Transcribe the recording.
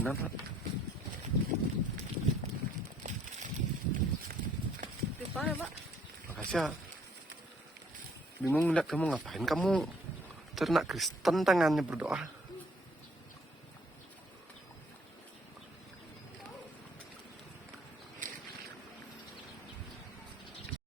Kenapa? Lupa ya, Pak. Makasih ya. Bingung lihat kamu ngapain kamu ternak Kristen tangannya berdoa.